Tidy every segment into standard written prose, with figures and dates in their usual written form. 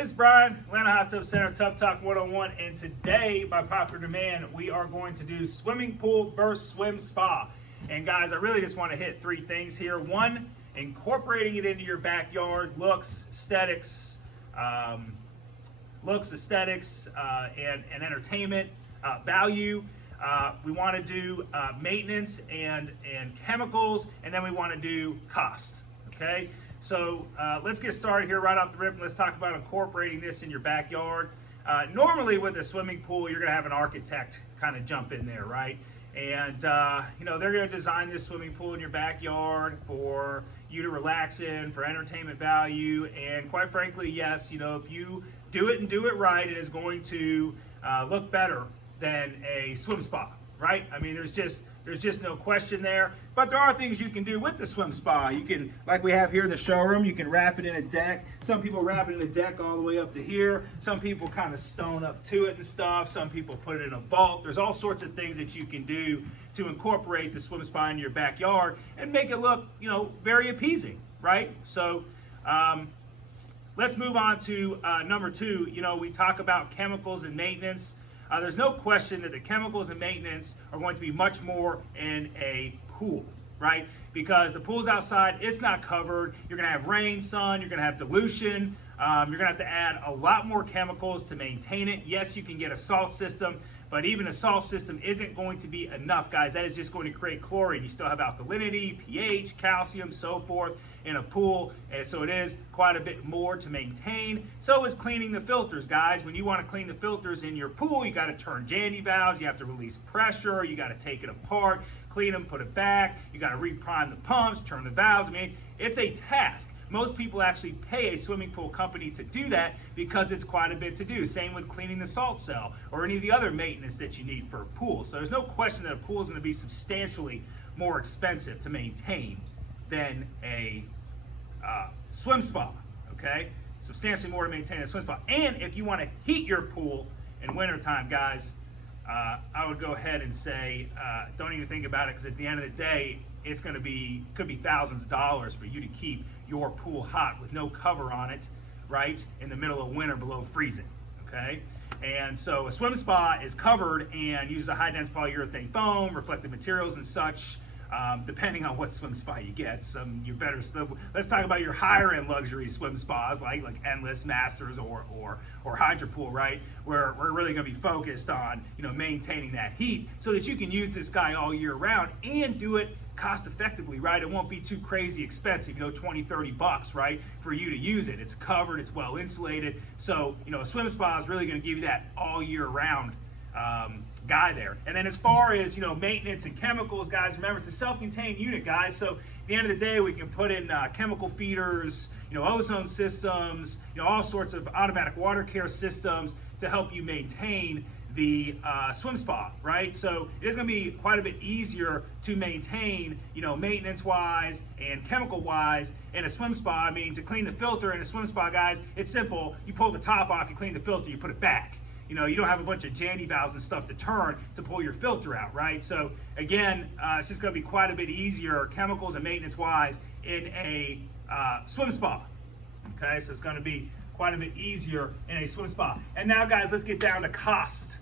This is Brian, Atlanta Hot Tub Center, Tub Talk 101, and today, by popular demand, we are going to do swimming pool versus swim spa. And guys, I really just want to hit three things here. One, incorporating it into your backyard, looks, aesthetics, and entertainment value. We want to do maintenance and chemicals, and then we want to do cost. Okay, so let's get started here right off the rip, and let's talk about incorporating this in your backyard. Normally, with a swimming pool, you're going to have an architect kind of jump in there, right? And they're going to design this swimming pool in your backyard for you to relax in, for entertainment value, and quite frankly, yes, if you do it and do it right, it is going to look better than a swim spa, right? I mean, there's just no question there. But there are things you can do with the swim spa. You can, like we have here in the showroom, you can wrap it in a deck. Some people wrap it in a deck all the way up to here. Some people kind of stone up to it and stuff. Some people put it in a vault. There's all sorts of things that you can do to incorporate the swim spa into your backyard and make it look, very appeasing, right? So let's move on to number two. We talk about chemicals and maintenance. There's no question that the chemicals and maintenance are going to be much more in a pool, right? Because the pool's outside, it's not covered. You're going to have rain, sun, you're going to have dilution. You're going to have to add a lot more chemicals to maintain it. Yes, you can get a salt system, but even a salt system isn't going to be enough, guys. That is just going to create chlorine. You still have alkalinity, pH, calcium, so forth in a pool, and so it is quite a bit more to maintain. So is cleaning the filters, guys. When you want to clean the filters in your pool, you got to turn jandy valves, you have to release pressure, you got to take it apart, clean them, put it back, you got to reprime the pumps, turn the valves. I mean, it's a task. Most people actually pay a swimming pool company to do that because it's quite a bit to do. Same with cleaning the salt cell or any of the other maintenance that you need for a pool. So there's no question that a pool is going to be substantially more expensive to maintain than a swim spa, okay? Substantially more to maintain a swim spa. And if you want to heat your pool in wintertime, guys, I would go ahead and say don't even think about it, because at the end of the day, it's going to be, could be thousands of dollars for you to keep your pool hot with no cover on it, right, in the middle of winter below freezing, okay? And so a swim spa is covered and uses a high-density polyurethane foam, reflective materials and such, depending on what swim spa you get. Let's talk about your higher-end luxury swim spas like Endless, Masters, or Hydro Pool, right? Where we're really going to be focused on maintaining that heat so that you can use this guy all year round and do it cost effectively, right? It won't be too crazy expensive, $20-30, right, for you to use it. It's covered, it's well insulated. So a swim spa is really going to give you that all year round guy there. And then as far as maintenance and chemicals, guys, remember it's a self-contained unit, guys. So at the end of the day, we can put in chemical feeders, ozone systems, all sorts of automatic water care systems to help you maintain the swim spa, right? So it is going to be quite a bit easier to maintain, maintenance-wise and chemical-wise in a swim spa. I mean, to clean the filter in a swim spa, guys, it's simple. You pull the top off, you clean the filter, you put it back. You don't have a bunch of jandy valves and stuff to turn to pull your filter out, right? So again, it's just going to be quite a bit easier, chemicals and maintenance-wise, in a swim spa. Okay, so it's going to be quite a bit easier in a swim spa. And now, guys, let's get down to cost.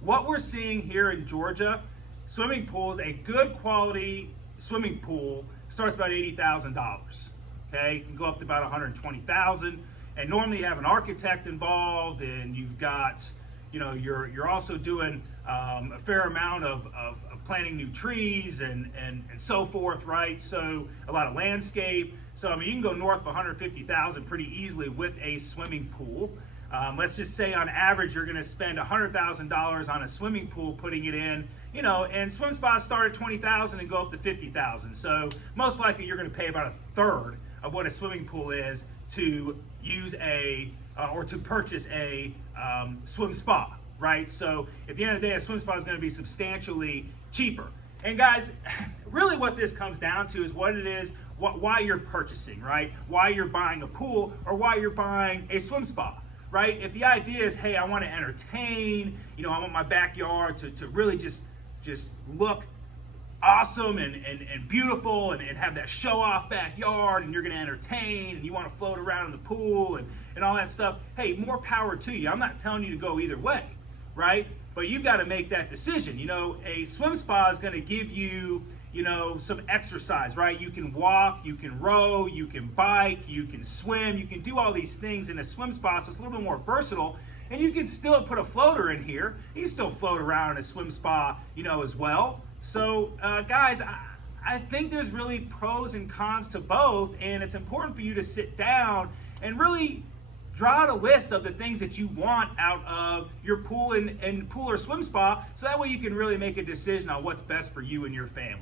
What we're seeing here in Georgia, swimming pools, a good quality swimming pool starts about $80,000. Okay, you can go up to about $120,000, and normally you have an architect involved, and you've got, you're also doing a fair amount of planting new trees and so forth, right? So a lot of landscape. So I mean, you can go north of $150,000 pretty easily with a swimming pool. Let's just say on average you're going to spend $100,000 on a swimming pool putting it in, and swim spas start at $20,000 and go up to $50,000. So most likely you're going to pay about a third of what a swimming pool is to use or to purchase a swim spa, right? So at the end of the day, a swim spa is going to be substantially cheaper. And guys, really what this comes down to is what it is, why you're purchasing, right? Why you're buying a pool or why you're buying a swim spa, right? If the idea is, hey, I want to entertain, I want my backyard to really just look awesome and beautiful and have that show off backyard, and you're going to entertain and you want to float around in the pool and all that stuff, hey, more power to you. I'm not telling you to go either way, right? But you've got to make that decision. You know, a swim spa is going to give you, you know, some exercise, right? You can walk, you can row, you can bike, you can swim, you can do all these things in a swim spa, so it's a little bit more versatile. And you can still put a floater in here. You can still float around in a swim spa, you know, as well. So, guys, I think there's really pros and cons to both, and it's important for you to sit down and really draw out a list of the things that you want out of your pool and pool or swim spa, so that way you can really make a decision on what's best for you and your family.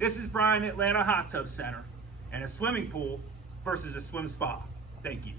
This is Brian at Atlanta Hot Tub Center, and a swimming pool versus a swim spa. Thank you.